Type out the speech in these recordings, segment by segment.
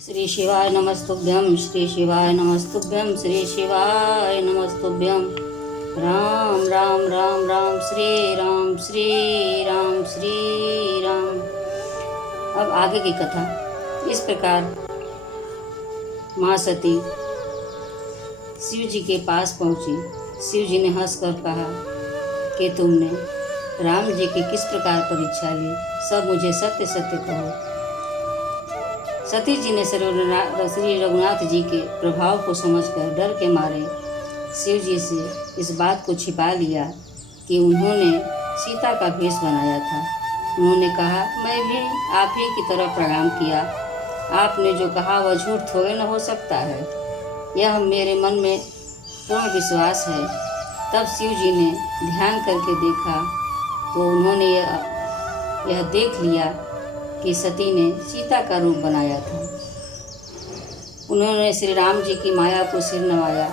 श्री शिवाय नमस्तुभ्यं, श्री शिवाय नमस्तुभ्यं, श्री शिवाय नमस्तुभ्यं। राम राम राम राम श्री राम श्री राम श्री राम। अब आगे की कथा इस प्रकार। माँ सती शिव जी के पास पहुँची। शिव जी ने हंसकर कहा कि तुमने राम जी की किस प्रकार परीक्षा ली, सब मुझे सत्य सत्य कहो। सती जी ने श्री रघुनाथ जी के प्रभाव को समझकर डर के मारे शिव जी से इस बात को छिपा लिया कि उन्होंने सीता का भेष बनाया था। उन्होंने कहा, मैं भी आप ही की तरह प्रणाम किया। आपने जो कहा वह झूठ थोड़े न हो सकता है, यह मेरे मन में पूर्ण विश्वास है। तब शिव जी ने ध्यान करके देखा तो उन्होंने यह देख लिया कि सती ने सीता का रूप बनाया था। उन्होंने श्री राम जी की माया को सिर नवाया,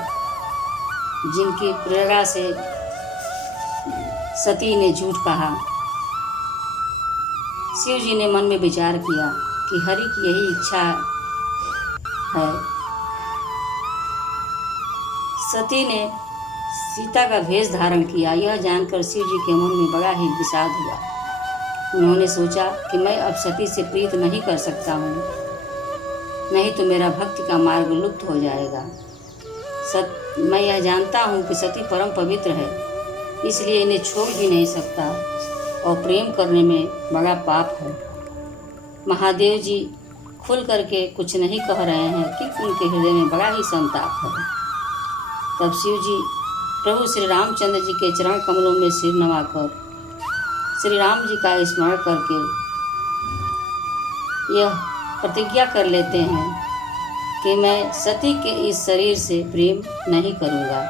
जिनकी प्रेरणा से सती ने झूठ कहा। शिव जी ने मन में विचार किया कि हरि की यही इच्छा है। सती ने सीता का भेष धारण किया। यह जानकर शिव जी के मन में बड़ा ही विषाद हुआ। उन्होंने सोचा कि मैं अब सती से प्रीत नहीं कर सकता हूँ, नहीं तो मेरा भक्ति का मार्ग लुप्त हो जाएगा। मैं यह जानता हूँ कि सती परम पवित्र है, इसलिए इन्हें छोड़ भी नहीं सकता और प्रेम करने में बड़ा पाप है। महादेव जी खुल करके कुछ नहीं कह रहे हैं कि उनके हृदय में बड़ा ही संताप है। तब शिव जी प्रभु श्री रामचंद्र जी के चरण कमलों में सिर नवाकर श्री राम जी का स्मरण करके यह प्रतिज्ञा कर लेते हैं कि मैं सती के इस शरीर से प्रेम नहीं करूँगा।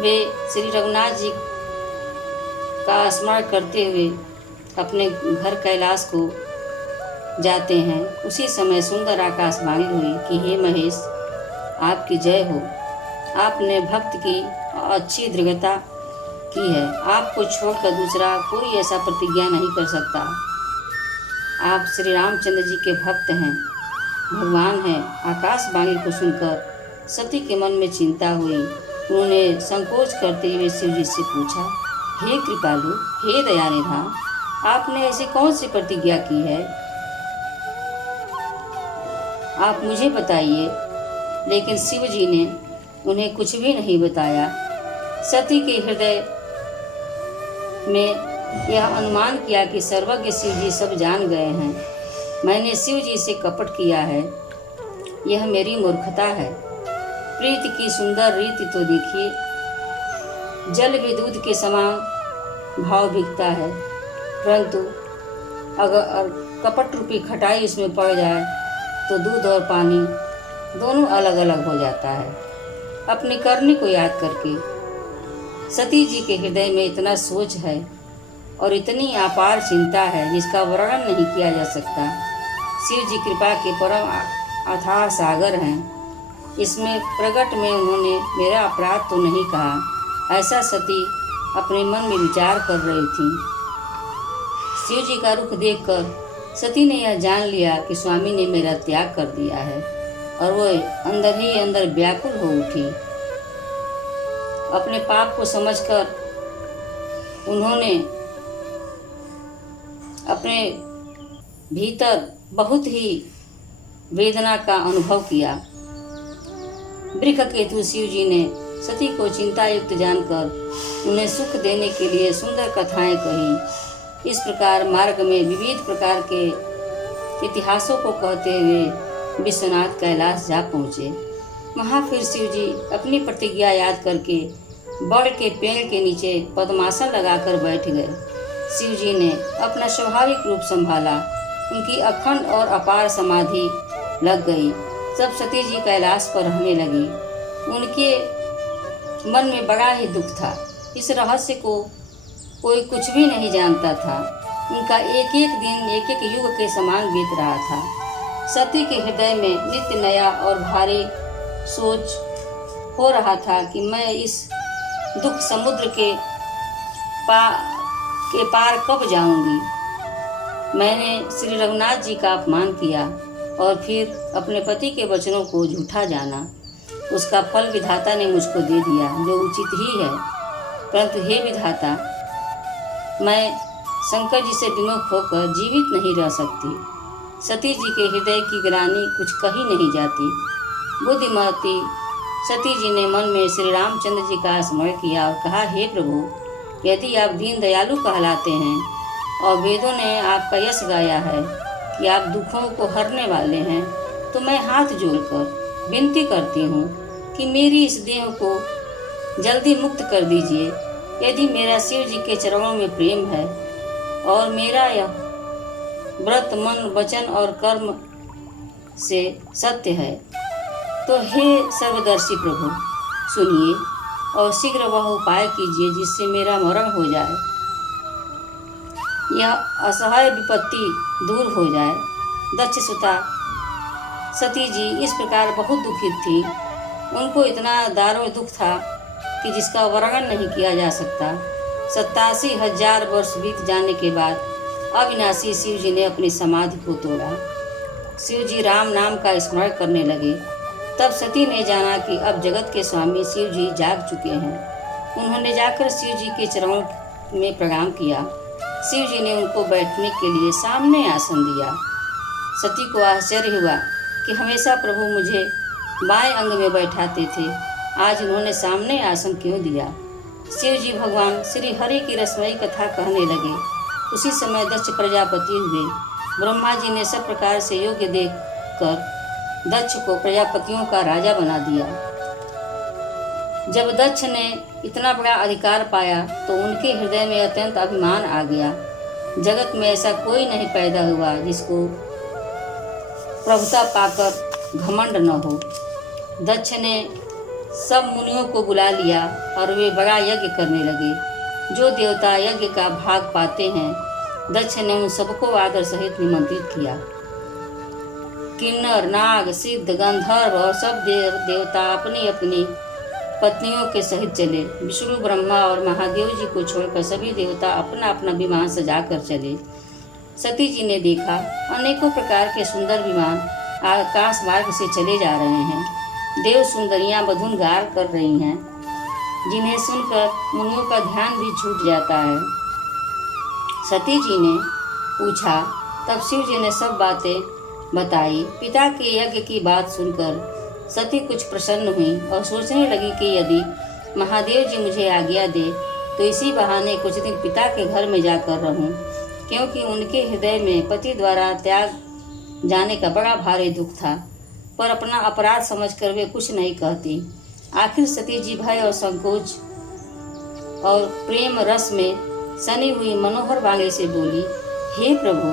वे श्री रघुनाथ जी का स्मरण करते हुए अपने घर कैलाश को जाते हैं। उसी समय सुंदर आकाशवाणी हुई कि हे महेश, आपकी जय हो। आपने भक्त की अच्छी दृढ़ता की है। आपको छोड़कर दूसरा कोई ऐसा प्रतिज्ञा नहीं कर सकता। आप श्री रामचंद्र जी के भक्त हैं, भगवान हैं। आकाशवाणी को सुनकर सती के मन में चिंता हुई। उन्होंने संकोच करते हुए शिव जी से पूछा, हे कृपालु, हे दयानिधान, आपने ऐसी कौन सी प्रतिज्ञा की है, आप मुझे बताइए। लेकिन शिव जी ने उन्हें कुछ भी नहीं बताया। सती के हृदय में यह अनुमान किया कि सर्वज्ञ शिव जी सब जान गए हैं। मैंने शिव जी से कपट किया है, यह मेरी मूर्खता है। प्रीति की सुंदर रीति तो देखिए, जल भी दूध के समान भाव बिकता है, परंतु अगर कपट रूपी खटाई इसमें पड़ जाए तो दूध और पानी दोनों अलग अलग हो जाता है। अपने करनी को याद करके सती जी के हृदय में इतना सोच है और इतनी अपार चिंता है जिसका वर्णन नहीं किया जा सकता। शिव जी कृपा के परम अथाह सागर हैं। इसमें प्रकट में उन्होंने मेरा अपराध तो नहीं कहा, ऐसा सती अपने मन में विचार कर रही थी। शिव जी का रुख देखकर सती ने यह जान लिया कि स्वामी ने मेरा त्याग कर दिया है और वह अंदर ही अंदर व्याकुल हो उठी। अपने पाप को समझकर उन्होंने अपने भीतर बहुत ही वेदना का अनुभव किया। वृषकेतु शिव जी ने सती को चिंतायुक्त जानकर उन्हें सुख देने के लिए सुंदर कथाएं कही। इस प्रकार मार्ग में विविध प्रकार के इतिहासों को कहते हुए विश्वनाथ कैलाश जा पहुँचे। वहाँ फिर शिव जी अपनी प्रतिज्ञा याद करके बड़ के पेड़ के नीचे पद्मासन लगाकर बैठ गए। शिव जी ने अपना स्वाभाविक रूप संभाला। उनकी अखंड और अपार समाधि लग गई। जब सती जी कैलाश पर रहने लगी, उनके मन में बड़ा ही दुख था। इस रहस्य को कोई कुछ भी नहीं जानता था। उनका एक एक दिन एक एक युग के समान बीत रहा था। सती के हृदय में नित्य नया और भारी सोच हो रहा था कि मैं इस दुख समुद्र के पार कब जाऊंगी। मैंने श्री रघुनाथ जी का अपमान किया और फिर अपने पति के वचनों को झूठा जाना। उसका फल विधाता ने मुझको दे दिया, जो उचित ही है। परंतु हे विधाता, मैं शंकर जी से विमुख होकर जीवित नहीं रह सकती। सती जी के हृदय की ग्लानि कुछ कही नहीं जाती। बुद्धिमती सती जी ने मन में श्री रामचंद्र जी का स्मरण किया और कहा, हे प्रभु, यदि आप दीन दयालु कहलाते हैं और वेदों ने आपका यश गाया है कि आप दुखों को हरने वाले हैं, तो मैं हाथ जोड़कर विनती करती हूँ कि मेरी इस देह को जल्दी मुक्त कर दीजिए। यदि मेरा शिव जी के चरणों में प्रेम है और मेरा यह व्रत मन वचन और कर्म से सत्य है, तो हे सर्वदर्शी प्रभु, सुनिए और शीघ्र वह उपाय कीजिए जिससे मेरा मरण हो जाए, यह असहाय विपत्ति दूर हो जाए। दक्ष सुता सती जी इस प्रकार बहुत दुखित थी। उनको इतना दारुण दुख था कि जिसका वर्णन नहीं किया जा सकता। 87,000 वर्ष बीत जाने के बाद अविनाशी शिव जी ने अपनी समाधि को तोड़ा। शिव जी राम नाम का स्मरण करने लगे। तब सती ने जाना कि अब जगत के स्वामी शिव जी जाग चुके हैं। उन्होंने जाकर शिव जी के चरणों में प्रणाम किया। शिव जी ने उनको बैठने के लिए सामने आसन दिया। सती को आश्चर्य हुआ कि हमेशा प्रभु मुझे बाएं अंग में बैठाते थे, आज उन्होंने सामने आसन क्यों दिया। शिव जी भगवान श्री हरि की रसमयी कथा कहने लगे। उसी समय दक्ष प्रजापति हुए। ब्रह्मा जी ने सब प्रकार से योग्य देखकर दक्ष को प्रजापतियों का राजा बना दिया। जब दक्ष ने इतना बड़ा अधिकार पाया तो उनके हृदय में अत्यंत अभिमान आ गया। जगत में ऐसा कोई नहीं पैदा हुआ जिसको प्रभुता पाकर घमंड न हो। दक्ष ने सब मुनियों को बुला लिया और वे बड़ा यज्ञ करने लगे। जो देवता यज्ञ का भाग पाते हैं, दक्ष ने उन सबको आदर सहित निमंत्रित किया। किन्नर, नाग, सिद्ध, गंधर्व और सब देवता अपनी अपनी पत्नियों के सहित चले। विष्णु, ब्रह्मा और महादेव जी को छोड़कर सभी देवता अपना अपना विमान सजाकर चले। सती जी ने देखा अनेकों प्रकार के सुंदर विमान आकाश मार्ग से चले जा रहे हैं। देव सुंदरियां बधुनगार कर रही हैं, जिन्हें सुनकर मुनियों का ध्यान भी छूट जाता है। सती जी ने पूछा, तब शिव जी ने सब बातें बताई। पिता के यज्ञ की बात सुनकर सती कुछ प्रसन्न हुई और सोचने लगी कि यदि महादेव जी मुझे आज्ञा दे तो इसी बहाने कुछ दिन पिता के घर में जाकर रहूं, क्योंकि उनके हृदय में पति द्वारा त्याग जाने का बड़ा भारी दुख था। पर अपना अपराध समझकर वे कुछ नहीं कहती। आखिर सती जी भय और संकोच और प्रेम रस में सनी हुई मनोहर वाणी से बोली, हे प्रभु,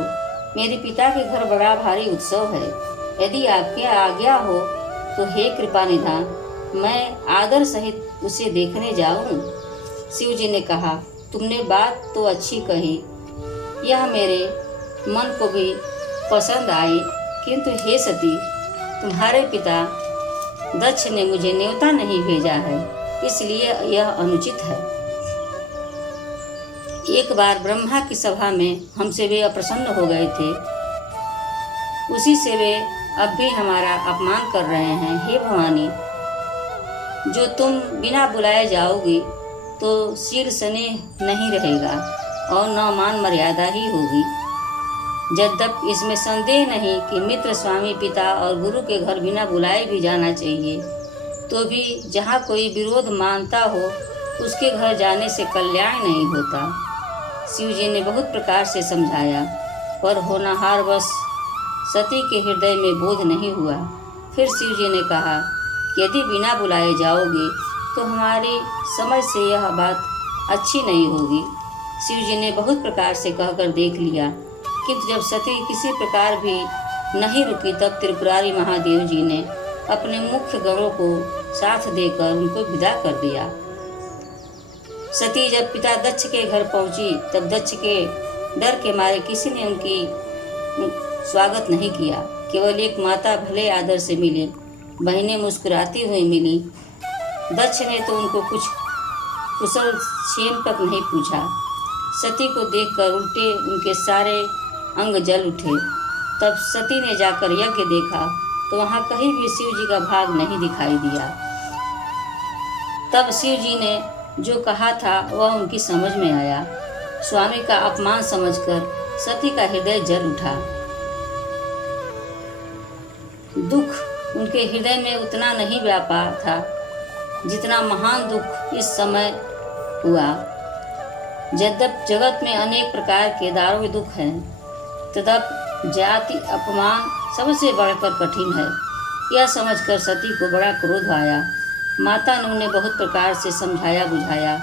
मेरे पिता के घर बड़ा भारी उत्सव है। यदि आपकी आज्ञा हो तो हे कृपा निधान, मैं आदर सहित उसे देखने जाऊं। शिव जी ने कहा, तुमने बात तो अच्छी कही, यह मेरे मन को भी पसंद आई, किंतु हे सती, तुम्हारे पिता दक्ष ने मुझे न्योता नहीं भेजा है, इसलिए यह अनुचित है। एक बार ब्रह्मा की सभा में हमसे वे अप्रसन्न हो गए थे, उसी से वे अब भी हमारा अपमान कर रहे हैं। हे भवानी, जो तुम बिना बुलाए जाओगी तो सिर स्नेह नहीं रहेगा और न मान मर्यादा ही होगी। यद्यपि इसमें संदेह नहीं कि मित्र, स्वामी, पिता और गुरु के घर बिना बुलाए भी जाना चाहिए, तो भी जहाँ कोई विरोध मानता हो उसके घर जाने से कल्याण नहीं होता। शिव जी ने बहुत प्रकार से समझाया, पर होनहार वश सती के हृदय में बोध नहीं हुआ। फिर शिव जी ने कहा, यदि बिना बुलाए जाओगे तो हमारी समझ से यह बात अच्छी नहीं होगी। शिव जी ने बहुत प्रकार से कहकर देख लिया, किंतु जब सती किसी प्रकार भी नहीं रुकी, तब त्रिपुरारी महादेव जी ने अपने मुख्य गणों को साथ देकर उनको विदा कर दिया। सती जब पिता दक्ष के घर पहुंची, तब दक्ष के डर के मारे किसी ने उनकी स्वागत नहीं किया। केवल एक माता भले आदर से मिले, बहनें मुस्कुराती हुई मिली। दक्ष ने तो उनको कुछ कुशल क्षेम तक नहीं पूछा। सती को देखकर उल्टे उनके सारे अंग जल उठे। तब सती ने जाकर यज्ञ देखा तो वहाँ कहीं भी शिव जी का भाग नहीं दिखाई दिया। तब शिव जी ने जो कहा था वह उनकी समझ में आया। स्वामी का अपमान समझकर सती का हृदय जल उठा। दुख उनके हृदय में उतना नहीं व्यापा था जितना महान दुख इस समय हुआ। यद्यप जगत में अनेक प्रकार के दारुण दुख हैं, तदप जाति अपमान सबसे बढ़कर कठिन है। यह समझकर सती को बड़ा क्रोध आया। माता ने उन्हें बहुत प्रकार से समझाया बुझाया,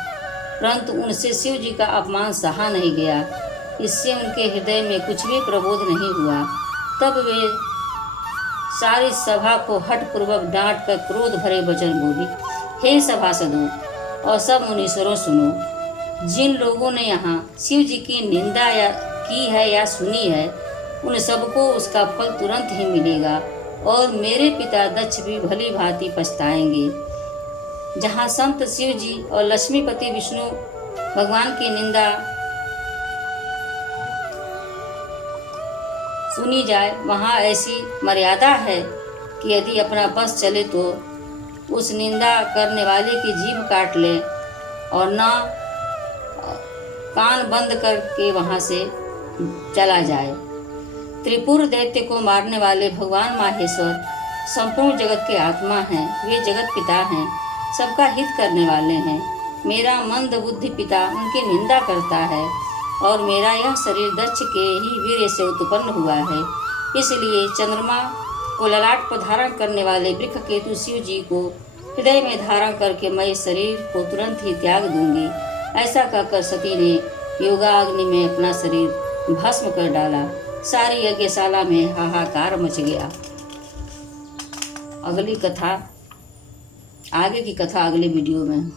परंतु उनसे शिव जी का अपमान सहा नहीं गया। इससे उनके हृदय में कुछ भी प्रबोध नहीं हुआ। तब वे सारी सभा को हठपूर्वक डांट कर क्रोध भरे वचन बोली, हे सभासदों और सब मुनीश्वरों सुनो, जिन लोगों ने यहाँ शिव जी की निंदा की है या सुनी है, उन सबको उसका फल तुरंत ही मिलेगा और मेरे पिता दक्ष भी भली भांति पछताएंगे। जहाँ संत शिव जी और लक्ष्मीपति विष्णु भगवान की निंदा सुनी जाए, वहाँ ऐसी मर्यादा है कि यदि अपना बस चले तो उस निंदा करने वाले की जीभ काट ले और ना कान बंद करके वहाँ से चला जाए। त्रिपुर दैत्य को मारने वाले भगवान माहेश्वर संपूर्ण जगत के आत्मा हैं। वे जगत पिता हैं, सबका हित करने वाले हैं। मेरा मंद बुद्धि पिता उनकी निंदा करता है और मेरा यह शरीर दक्ष के ही वीर्य से उत्पन्न हुआ है। इसलिए चंद्रमा को ललाट पर धारण करने वाले वृक्ष केतु शिव जी को हृदय में धारण करके मैं इस शरीर को तुरंत ही त्याग दूंगी। ऐसा कहकर सती ने योगाग्नि में अपना शरीर भस्म कर डाला। सारी यज्ञशाला में हाहाकार मच गया। अगली कथा, आगे की कथा अगले वीडियो में।